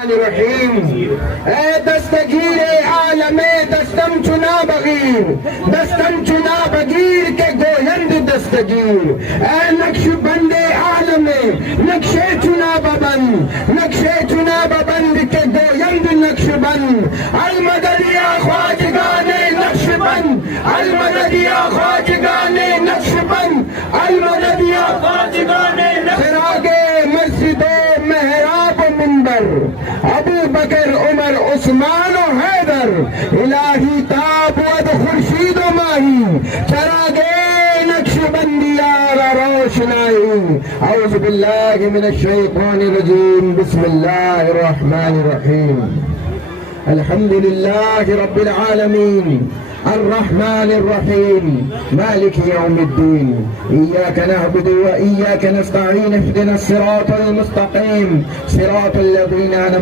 الرحیم اے دستگیر عالم دستم چنا بغیر دستم چنا بغیر کے گویند دستگیر اے نقش بند عالم نقش چنا ببند نقش چنا ببند کے گویند نقش بند المددیا خواجگان نقش بند المددیا خواجگان نقش بند المددیا خواجگان چراغ مسجد و محراب منبر ابو بکر عمر عثمان و حیدر الہی تاب ود خورشید و ماہی چراغ نقشبندیار روشنائی اعوذ باللہ من الشیطان الرجیم بسم اللہ الرحمن الرحیم الحمد للہ رب العالمین الرحمن الرحيم مالك يوم الدين إياك نعبد وإياك نستعين اهدنا الصراط المستقيم صراط الذين